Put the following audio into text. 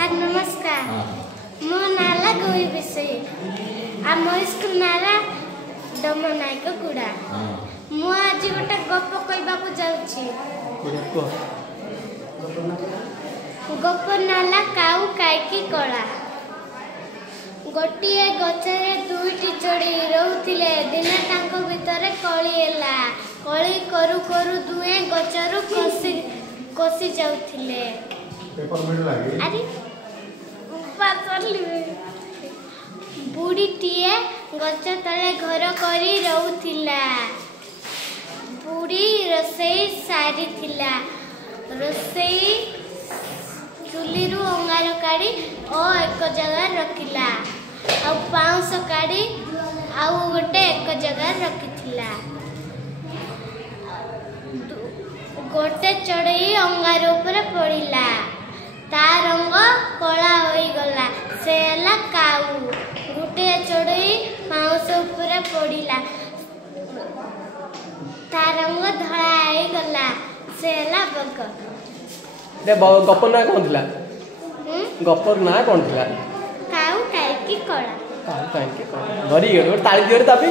Sir नमस्कार। मो नाला गौरी विषय आम स्कूल नाला डमनायक गुड़ा। मु आज गोटे गप कहबाकू जाउछि। गप नाला काऊ काईकी कला। गोटिए गछरे दुईटी चढ़ी रहउथिले। दिने तांको भितरे कली एला। कली करू करू दुए गछरु कोसी जाउथिले। पेपर मिल लागे अरे बुढ़ीटीए गच तले घर करी रहउथिला। बुढ़ी रोसई सारी थिला। रोसई चुली रु अंगार काढ़ी और एक जगह रखिला। आ पाउस काढ़ी आ गोटे एक जगह रखिथिला। गोटे चढ़ई अंगार ऊपर पड़िला। ता रंग कला होई गला। से हला काऊ। गोटे चढ़ई पाउस ऊपर पड़िला। ता रंग धळा होई गला। से हला बग। दे गप्पर ना कोन थिला? गप्पर ना कोन थिला? काऊ काईकी कला। काऊ काईकी कला। धरी गेलो ताली दियो रे तापी।